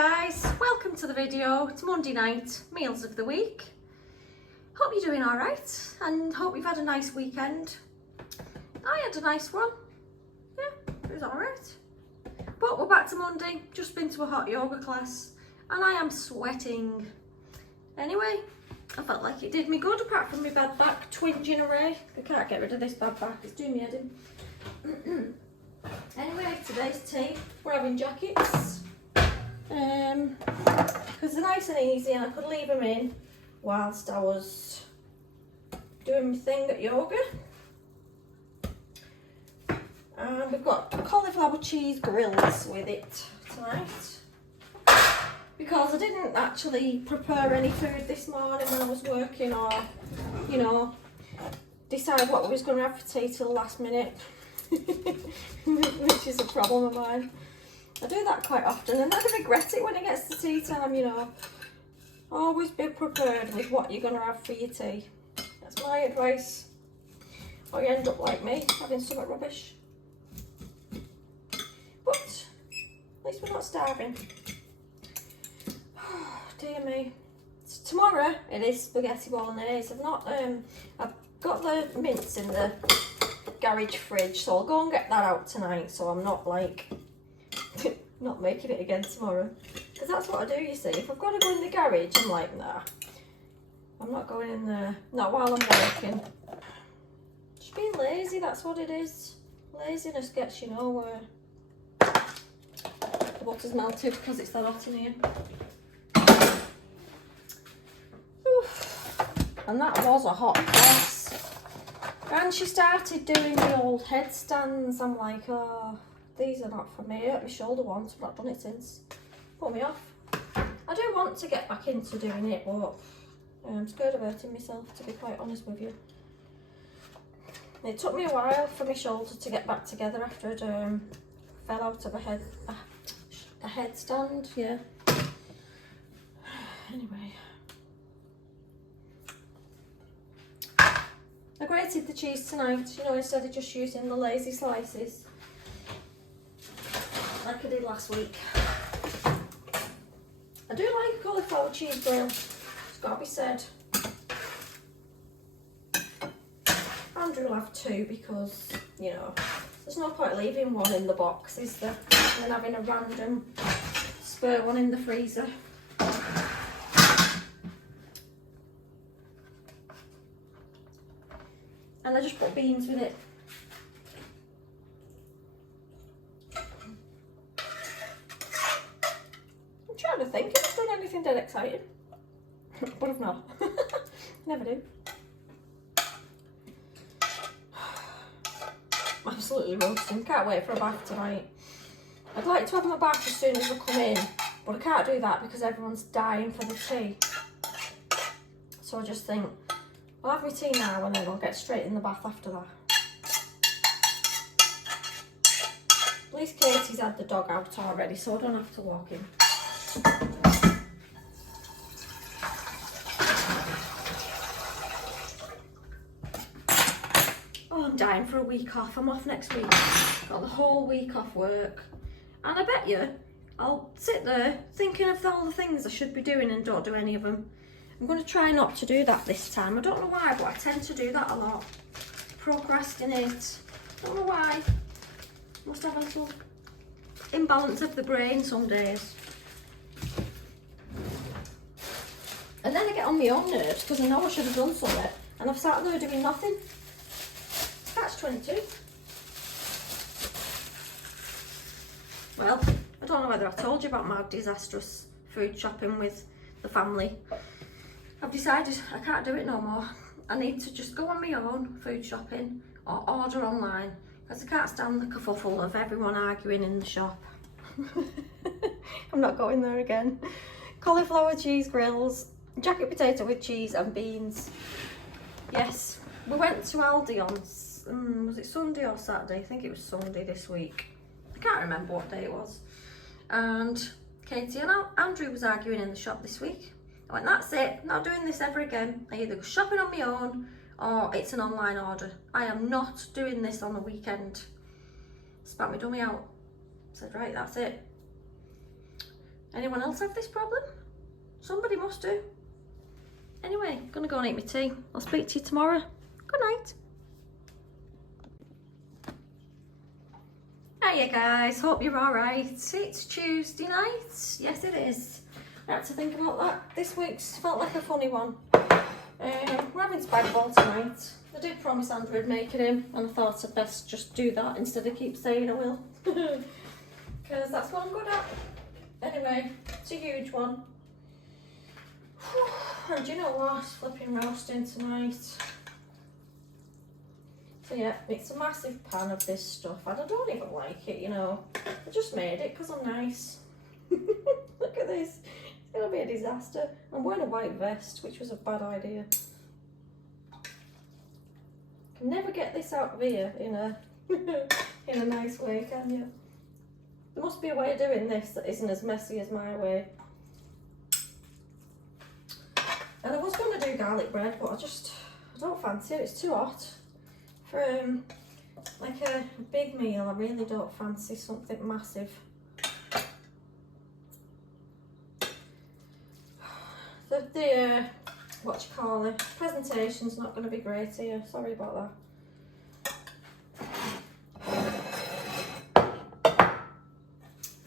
guys, welcome to the video. It's Monday night, meals of the week. Hope you're doing alright and hope you've had a nice weekend. I had a nice one. Yeah, it was alright. But we're back to Monday, just been to a hot yoga class and I am sweating. Anyway, I felt like it did me good apart from my bad back twinging away. I can't get rid of this bad back, it's doing me head in. Anyway, today's tea, we're having jackets. Because they're nice and easy and I could leave them in whilst I was doing my thing at yoga. And we've got cauliflower cheese grills with it tonight. Because I didn't actually prepare any food this morning when I was working, or, you know, decide what we was going to have for tea till the last minute. Which is a problem of mine. I do that quite often and then I regret it when it gets to tea time, you know. Always be prepared with what you're going to have for your tea. That's my advice. Or you end up like me, having something rubbish. But at least we're not starving. Oh, dear me. Tomorrow it is spaghetti bolognese. I've got the mince in the garage fridge, so I'll go and get that out tonight, so I'm not like not making it again tomorrow, because that's what I do, you see. If I've got to go in the garage, I'm like, nah, I'm not going in there, not while I'm working. Just being lazy, that's what it is. Laziness gets you nowhere. The butter's melted because it's that hot in here. Oof. And that was a hot class. And she started doing the old headstands. I'm like, oh, these are not for me. I hurt my shoulder once, I've not done it since. Put me off. I do want to get back into doing it, but I'm scared of hurting myself, to be quite honest with you. It took me a while for my shoulder to get back together after I'd fell out of a headstand, yeah. Anyway. I grated the cheese tonight, you know, instead of just using the lazy slices like I did last week. I do like cauliflower cheese grill, it's got to be said. Andrew will have two because, you know, there's no point leaving one in the box, is there? And then having a random spare one in the freezer. And I just put beans with it. I'm trying to think if I've done anything dead exciting. But I've not. Never do. Absolutely roasting. Can't wait for a bath tonight. I'd like to have my bath as soon as I come in, but I can't do that because everyone's dying for the tea. So I just think, I'll have my tea now and then I'll get straight in the bath after that. At least Katie's had the dog out already, so I don't have to walk in. Oh, I'm dying for a week off. I'm off next week. Got the whole week off work. And I bet you I'll sit there thinking of all the things I should be doing and don't do any of them. I'm going to try not to do that this time. I don't know why, but I tend to do that a lot. Procrastinate. Don't know why. Must have a little imbalance of the brain some days. And then I get on my own nerves because I know I should have done something and I've sat there doing nothing. Catch 22. Well, I don't know whether I told you about my disastrous food shopping with the family. I've decided I can't do it no more. I need to just go on my own food shopping or order online because I can't stand the kerfuffle of everyone arguing in the shop. I'm not going there again. Cauliflower cheese grills, jacket potato with cheese and beans. Yes, we went to Aldi on, was it Sunday or Saturday? I think it was Sunday this week. I can't remember what day it was. And Katie and Andrew was arguing in the shop this week. I went, that's it, not doing this ever again. I either go shopping on my own or it's an online order. I am not doing this on the weekend. Spat my dummy out. Said, right, that's it. Anyone else have this problem? Somebody must do. Anyway, I'm gonna go and eat my tea. I'll speak to you tomorrow. Good night. Hiya guys, hope you're alright. It's Tuesday night. Yes it is. I had to think about that. This week's felt like a funny one. We're having spag bol tonight. I did promise Andrew I'd make it in, and I thought I'd best just do that instead of keep saying I will. Because that's what I'm good at. Anyway, it's a huge one. And you know what? Flipping roasting tonight. So yeah, it's a massive pan of this stuff, and I don't even like it, you know. I just made it because I'm nice. Look at this. It's gonna be a disaster. I'm wearing a white vest, which was a bad idea. Can never get this out of here in a in a nice way, can you? There must be a way of doing this that isn't as messy as my way. And I was going to do garlic bread, but I don't fancy it. It's too hot. For like a big meal, I really don't fancy something massive. The what you call it, presentation's not going to be great here. Sorry about that.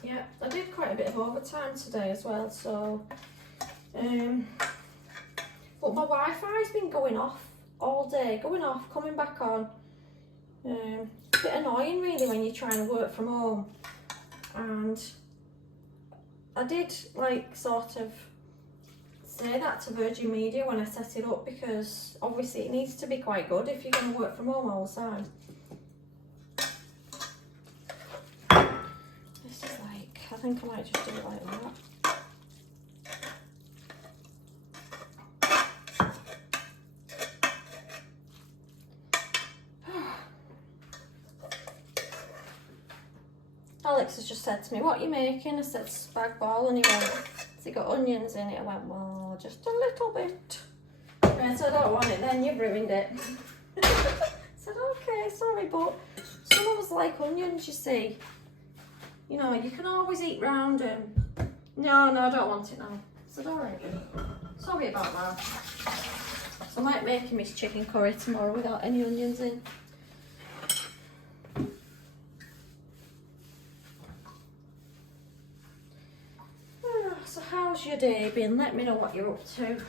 Yeah, I did quite a bit of overtime today as well, so but my Wi-Fi's been going off all day, coming back on. A bit annoying really when you're trying to work from home. And I did like sort of say that to Virgin Media when I set it up, because obviously it needs to be quite good if you're going to work from home all the time. This is like, I think I might just do it like that. Alex has just said to me, what are you making? I said spag bol, and he went, has it got onions in it? I went, well, just a little bit. I said, I don't want it then, you've ruined it. I said, okay, sorry, but some of us like onions, you see. You know, you can always eat round them. No, I don't want it now. I said, alright, sorry about that. So I might make him his chicken curry tomorrow without any onions in. So how's your day been? Let me know what you're up to.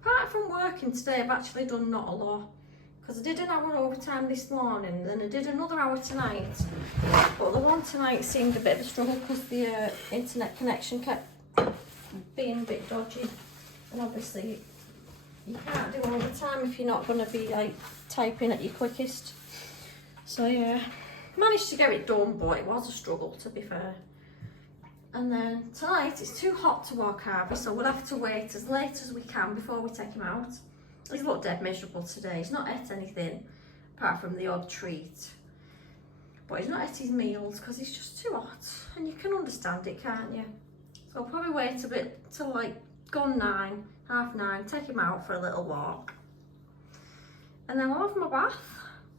Apart from working today, I've actually done not a lot, because I did an hour overtime this morning, then I did another hour tonight, but the one tonight seemed a bit of a struggle because the internet connection kept being a bit dodgy, and obviously you can't do overtime if you're not going to be like typing at your quickest. So yeah, managed to get it done, but it was a struggle, to be fair. And then tonight it's too hot to walk Harvey, so we'll have to wait as late as we can before we take him out. He's looked dead miserable today. He's not ate anything apart from the odd treat, but he's not ate his meals because it's just too hot, and you can understand it, can't you? So I'll probably wait a bit till like gone 9, half 9, take him out for a little walk, and then I'll have my bath.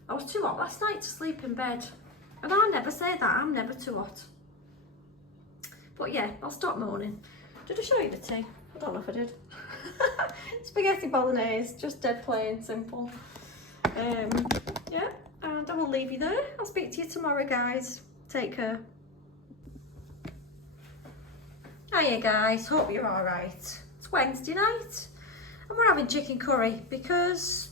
I was too hot last night to sleep in bed, and I never say that, I'm never too hot. But yeah, I'll stop moaning. Did I show you the tea? I don't know if I did. Spaghetti bolognese, just dead plain simple. Yeah, and I will leave you there. I'll speak to you tomorrow, guys. Take care. Hiya guys, hope you're alright. It's Wednesday night and we're having chicken curry because,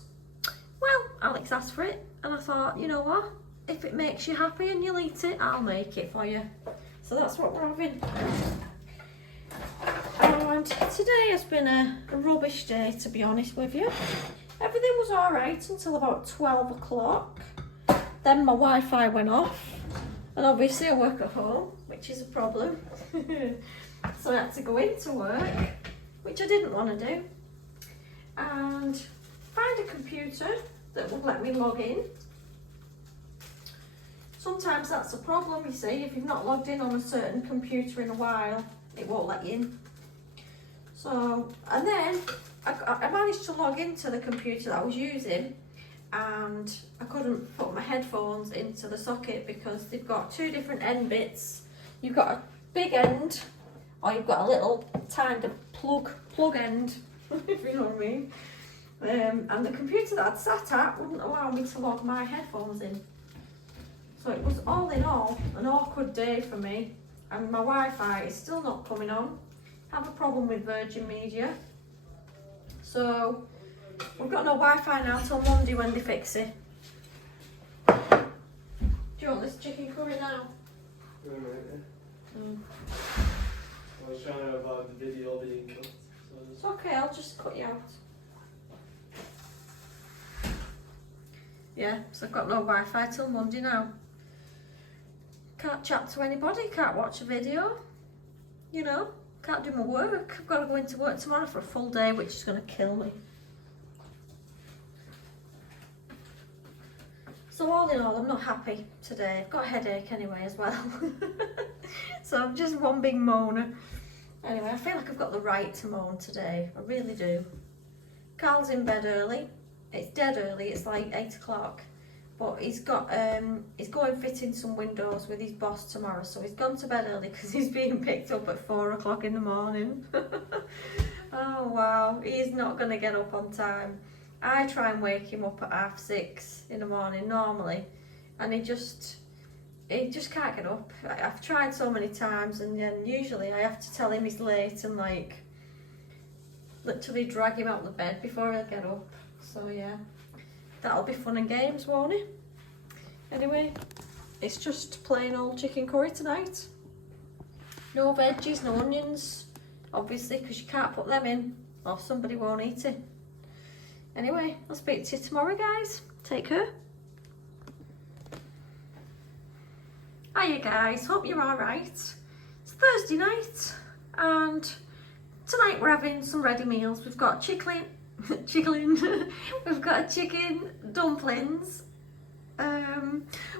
well, Alex asked for it and I thought, you know what, if it makes you happy and you'll eat it, I'll make it for you. So that's what we're having. And today has been a rubbish day, to be honest with you. Everything was alright until about 12 o'clock. Then my Wi-Fi went off. And obviously I work at home, which is a problem. So I had to go into work, which I didn't want to do. And find a computer that would let me log in. Sometimes that's a problem, you see, if you've not logged in on a certain computer in a while, it won't let you in. So, and then I managed to log into the computer that I was using, and I couldn't put my headphones into the socket because they've got two different end bits. You've got a big end, or you've got a little tiny plug end, if you know what I mean. And the computer that I'd sat at wouldn't allow me to log my headphones in. So it was all in all an awkward day for me, and my Wi-Fi is still not coming on. I have a problem with Virgin Media. So we've got no Wi-Fi now till Monday when they fix it. Do you want this chicken curry now? No, yeah. Mm. I was trying to avoid the video being cut. So It's okay, I'll just cut you out. Yeah, so I've got no Wi-Fi till Monday now. Can't chat to anybody, can't watch a video, you know, can't do my work. I've got to go into work tomorrow for a full day, which is going to kill me. So all in all, I'm not happy today. I've got a headache anyway as well. So I'm just one big moaner. Anyway, I feel like I've got the right to moan today. I really do. Carl's in bed early. It's dead early, it's like 8 o'clock. But he's going fitting some windows with his boss tomorrow. So he's gone to bed early because he's being picked up at 4 o'clock in the morning. Oh wow, he's not going to get up on time. I try and wake him up at 6:30 in the morning normally, and he just can't get up. I've tried so many times, and then usually I have to tell him he's late and like literally drag him out of the bed before he'll get up. So yeah, that'll be fun and games, won't it? Anyway, it's just plain old chicken curry tonight. No veggies, no onions, obviously, because you can't put them in or somebody won't eat it. Anyway, I'll speak to you tomorrow, guys. Take care. Hiya guys, hope you're alright. It's Thursday night and tonight we're having some ready meals. We've got chicken we've got chicken dumplings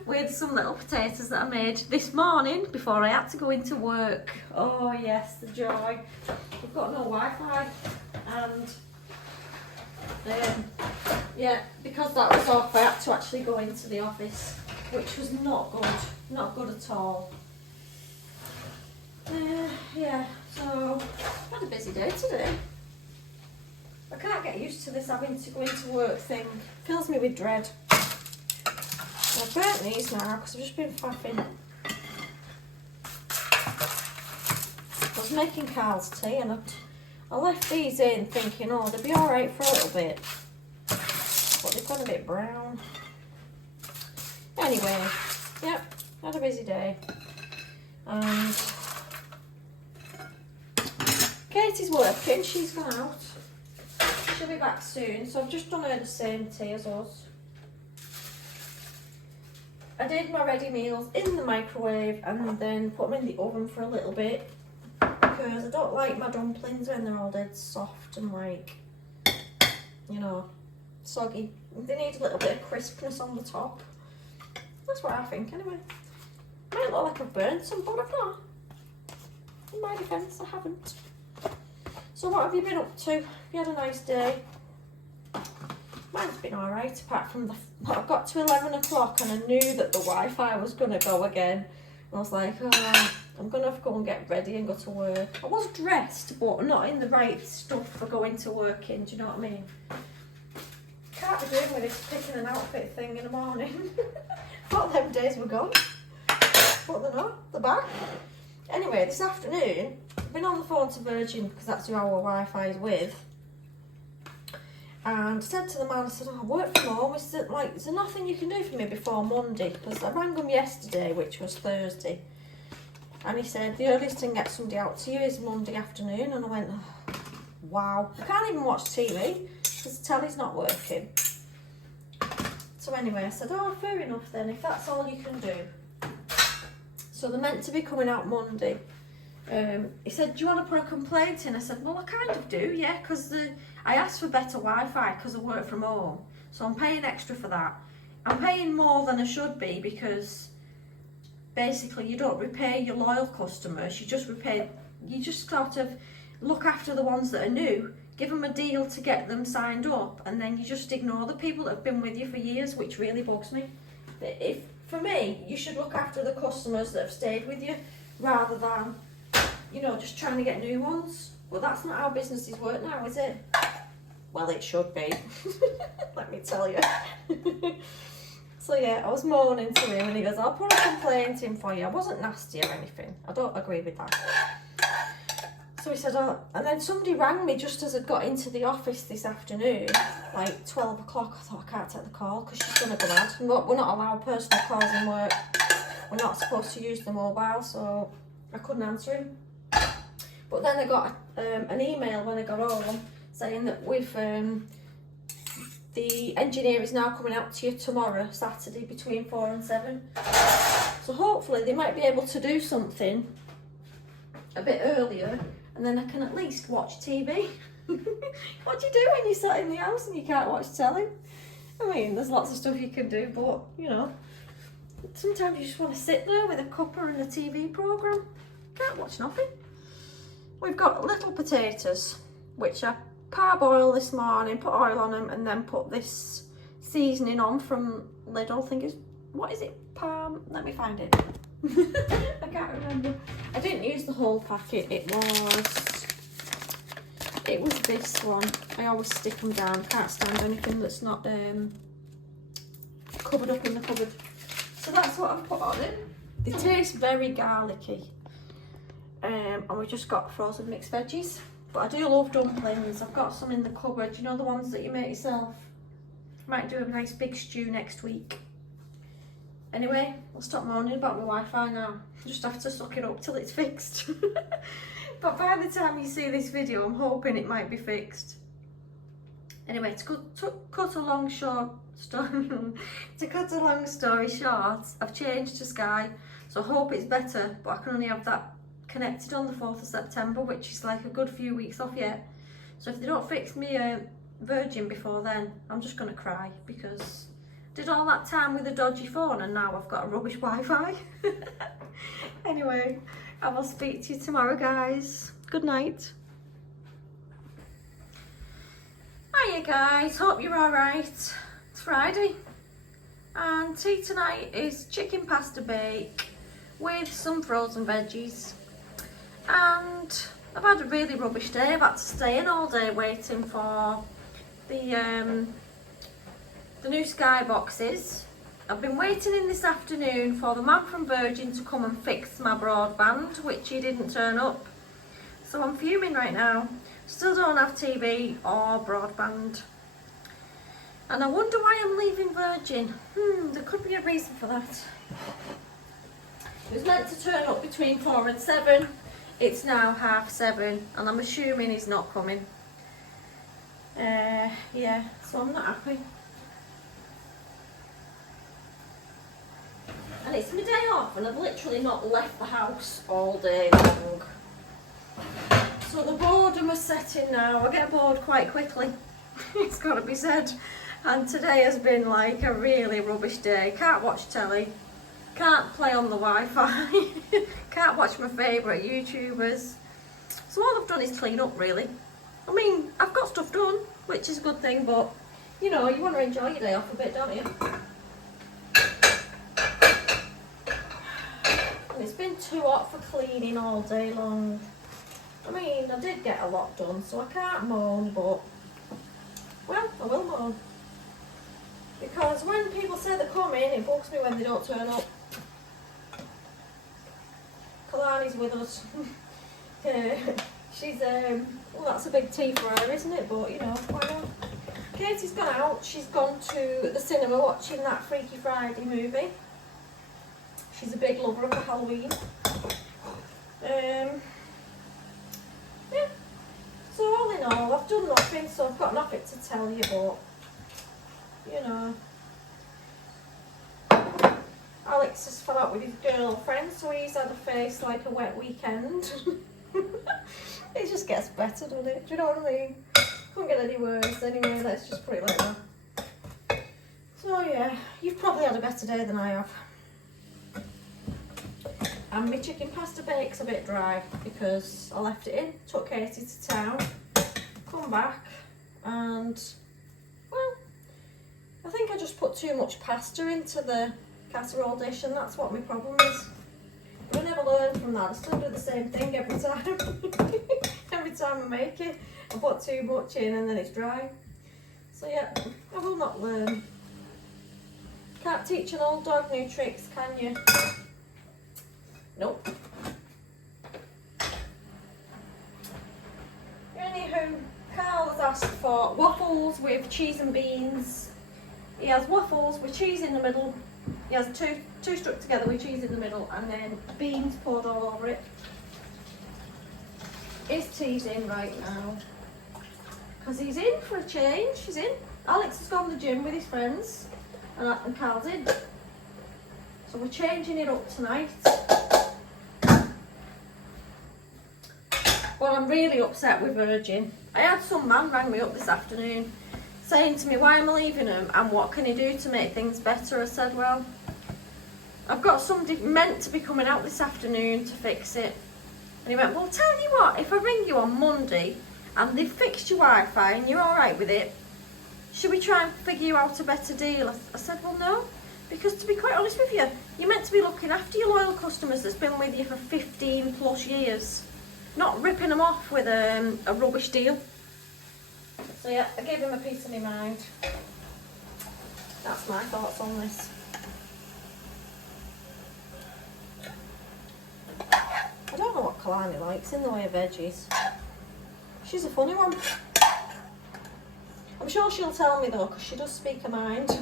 with some little potatoes that I made this morning before I had to go into work. Oh yes, the joy. We've got no Wi-Fi, and yeah, because that was off I had to actually go into the office, which was not good at all. Yeah, so I've had a busy day today. I can't get used to this having to go into work thing. Fills me with dread. I've burnt these now because I've just been faffing. I was making Carl's tea and I left these in thinking, oh, they'll be alright for a little bit. But they've gone a bit brown. Anyway, yep, had a busy day. And Katie's working, she's gone out. She'll be back soon, so I've just done her the same tea as us. I did my ready meals in the microwave and then put them in the oven for a little bit because I don't like my dumplings when they're all dead soft and like, you know, soggy. They need a little bit of crispness on the top. That's what I think anyway. Might look like I've burnt some, but I've not. In my defence, I haven't. So what have you been up to? Have you had a nice day? Mine's been alright, apart from I got to 11 o'clock and I knew that the Wi-Fi was going to go again. And I was like, oh, I'm going to have to go and get ready and go to work. I was dressed, but not in the right stuff for going to work in, do you know what I mean? Can't be doing with this picking an outfit thing in the morning. Thought them days were gone. But they're not, they're back. Anyway, this afternoon, I've been on the phone to Virgin because that's who our Wi-Fi is with. And I said to the man, I said, oh, I work from home. Is there nothing you can do for me before Monday? Because I rang him yesterday, which was Thursday. And he said, the earliest I can get somebody out to you is Monday afternoon. And I went, oh, wow. I can't even watch TV because the telly's not working. So anyway, I said, oh, fair enough then, if that's all you can do. So they're meant to be coming out Monday. He said, do you want to put a complaint in? I said, well, I kind of do, yeah, because I asked for better Wi-Fi because I work from home. So I'm paying extra for that. I'm paying more than I should be because basically you don't repay your loyal customers. You just sort of look after the ones that are new. give them a deal to get them signed up, and then you just ignore the people that have been with you for years, which really bugs me. For me, you should look after the customers that have stayed with you rather than, you know, just trying to get new ones. But that's not how businesses work now, is it? Well, it should be. Let me tell you. So yeah, I was moaning to him and he goes, I'll put a complaint in for you. I wasn't nasty or anything. I don't agree with that. So he said, oh, and then somebody rang me just as I got into the office this afternoon, like 12 o'clock. I thought, I can't take the call because she's going to go mad. We're not allowed personal calls in work. We're not supposed to use the mobile, so I couldn't answer him. But then I got an email when I got home saying that the engineer is now coming out to you tomorrow, Saturday, between 4 and 7. So hopefully they might be able to do something a bit earlier, and then I can at least watch TV. What do you do when you're sat in the house and you can't watch telly? I mean, there's lots of stuff you can do, but, you know, sometimes you just want to sit there with a cuppa and a TV programme. Can't watch nothing. We've got little potatoes, which I parboiled this morning, put oil on them, and then put this seasoning on from Lidl. I think it's, what is it? Let me find it. I can't remember. I didn't use the whole packet. It was this one. I always stick them down. Can't stand anything that's not covered up in the cupboard. So that's what I've put on it. They taste very garlicky. And we just got frozen mixed veggies. But I do love dumplings. I've got some in the cupboard. You know, the ones that you make yourself. Might do a nice big stew next week. Anyway, I'll stop moaning about my Wi-Fi now. I just have to suck it up till it's fixed. But by the time you see this video, I'm hoping it might be fixed. Anyway, to cut a long story short, I've changed to Sky, so I hope it's better, but I can only have that connected on the 4th of September, which is like a good few weeks off yet. So if they don't fix me Virgin before then, I'm just going to cry, because I did all that time with a dodgy phone and now I've got a rubbish Wi-Fi. Anyway, I will speak to you tomorrow, guys. Good night. Hiya guys, hope you're alright. It's Friday and tea tonight is chicken pasta bake with some frozen veggies. And I've had a really rubbish day. I've had to stay in all day waiting for the new Sky boxes. I've been waiting in this afternoon for the man from Virgin to come and fix my broadband, which he didn't turn up. So I'm fuming right now. Still don't have TV or broadband. And I wonder why I'm leaving Virgin. There could be a reason for that. It was meant to turn up between 4 and 7. It's now 7:30 and I'm assuming he's not coming. Yeah, so I'm not happy. And it's my day off and I've literally not left the house all day long. So the boredom is setting now. I get bored quite quickly. It's got to be said. And today has been like a really rubbish day. Can't watch telly. Can't play on the Wi-Fi. Can't watch my favourite YouTubers. So all I've done is clean up, really. I mean, I've got stuff done, which is a good thing, but you know, you want to enjoy your day off a bit, don't you? And it's been too hot for cleaning all day long. I mean, I did get a lot done, so I can't moan, but, well, I will moan. Because when people say they're coming, it bugs me when they don't turn up. Kalani's with us. She's, well, that's a big tea for her, isn't it? But, you know, why not? Katie's gone out. She's gone to the cinema watching that Freaky Friday movie. She's a big lover of the Halloween. Yeah. So all in all, I've done nothing, so I've got nothing to tell you, but, you know. Alex has fell out with his girlfriend, so he's had a face like a wet weekend. It just gets better, doesn't it? Do you know what I mean? Couldn't get any worse. Anyway, let's just put it like that. So yeah, you've probably had a better day than I have. And my chicken pasta bake's a bit dry because I left it in, took Katie to town, come back and, well, I think I just put too much pasta into the casserole dish, and that's what my problem is. But I never learn from that. I still do the same thing every time. Every time I make it, I put too much in and then it's dry. So yeah, I will not learn. Can't teach an old dog new tricks, can you? Nope. Anywho, Carl has asked for waffles with cheese and beans. He has waffles with cheese in the middle. He has two stuck together with cheese in the middle and then beans poured all over it. His tea's in right now because he's in for a change. He's in. Alex has gone to the gym with his friends and Carl's in. So we're changing it up tonight. Well, I'm really upset with Virgin. I had some man rang me up this afternoon saying to me, why am I leaving him and what can he do to make things better? I said, well, I've got somebody meant to be coming out this afternoon to fix it. And he went, well, tell you what, if I ring you on Monday and they've fixed your Wi-Fi and you're all right with it, should we try and figure you out a better deal? I said, well, no, because to be quite honest with you, you're meant to be looking after your loyal customers that's been with you for 15 plus years, not ripping them off with a rubbish deal. So yeah, I gave him a piece of my mind. That's my thoughts on this. I don't know what Kalani likes in the way of veggies. She's a funny one. I'm sure she'll tell me though, because she does speak her mind.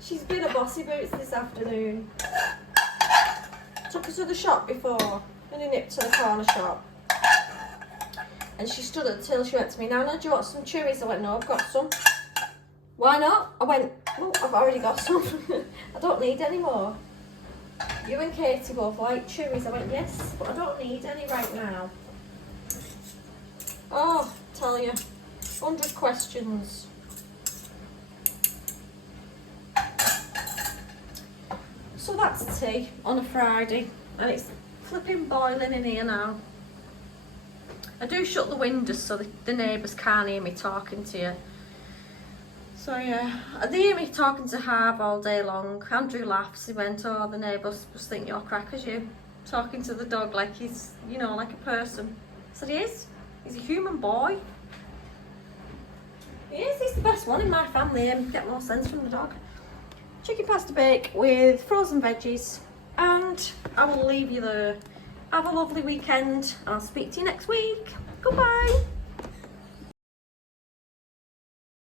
She's been a bossy boots this afternoon. Took her to the shop before, and he nipped to the corner shop. And she stood until she went to me, Nana, do you want some chewies? I went, no, I've got some. Why not? I went, oh, I've already got some. I don't need any more. You and Katie both like chewies. I went, yes, but I don't need any right now. Oh, tell you, 100 questions. So that's tea on a Friday, and it's flipping boiling in here now. I do shut the windows so the neighbours can't hear me talking to you. So yeah, they hear me talking to Harv all day long. Andrew laughs, he went, oh, the neighbours just think you're crackers, you. Talking to the dog like he's, you know, like a person. I said he is. He's a human boy. He is, he's the best one in my family. Get more sense from the dog. Chicken pasta bake with frozen veggies. And I will leave you there. Have a lovely weekend and I'll speak to you next week. Goodbye.